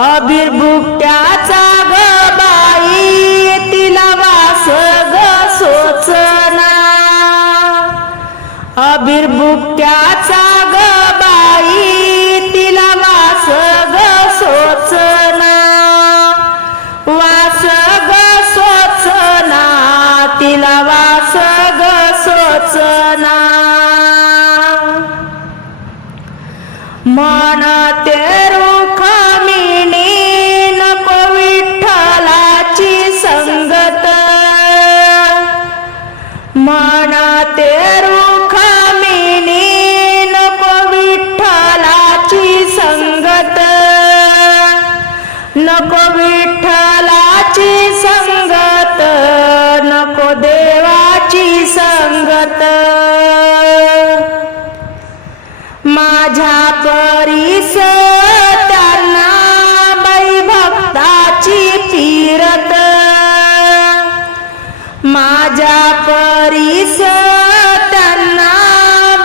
अबीर बुट्याचा ग बाई तिला वास ग सोचना. अबीर बुट्याचा ग बाई तिला वास ग सोचना. वास ग सोचना तिला वास ग सोचना. मन माझ्या परीस त्यांना बाई भक्ताची फिरत. माझ्या परीस त्यांना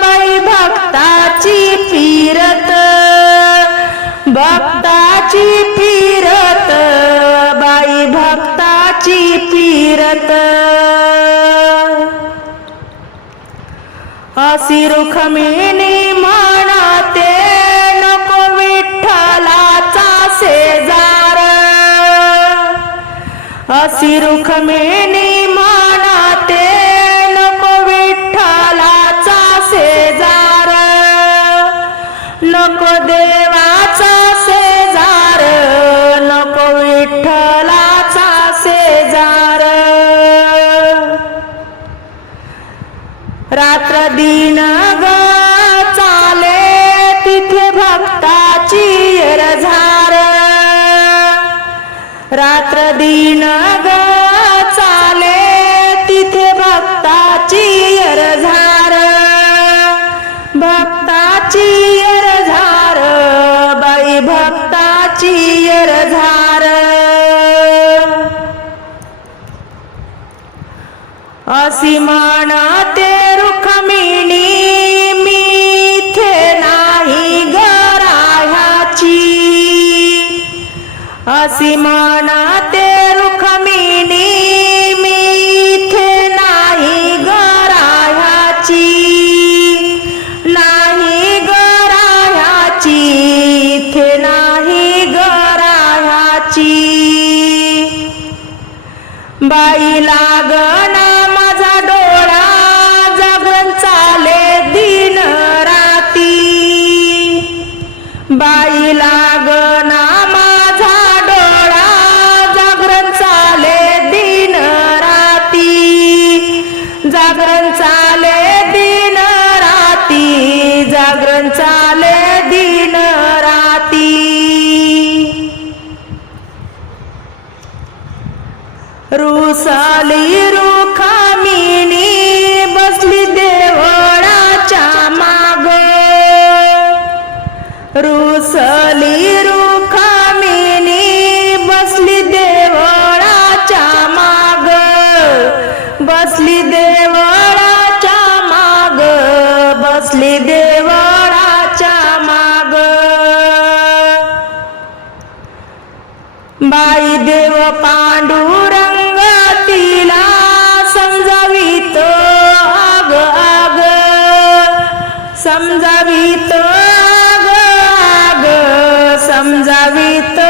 बाई भक्ताची फिरत. भक्ताची फिरत बाई भक्ताची फिरत. अशी खमिनी म्हणते नको विठ्ठलाचा शेजार. अशी खमिनी म्हणते नको विठ्ठलाचा शेजार. नको देवा दिन ग चाले तिथे भक्ताची झार रात्र दिन ग चाले तिथे भक्ताची झार भक्ताची झार बाई भक्ताची झार अशी अशी ते रुखमिणी मी इथे नाही गराह्याची नाही गराह्याची इथे नाही गराह्याची. बाई लागना झाली रुखामिनी बसली देवळाच्या माग. रुसली रु बाई देव पांडुरंग तिला समजावीत. आग आग. समजावीत आग आग. समजावित.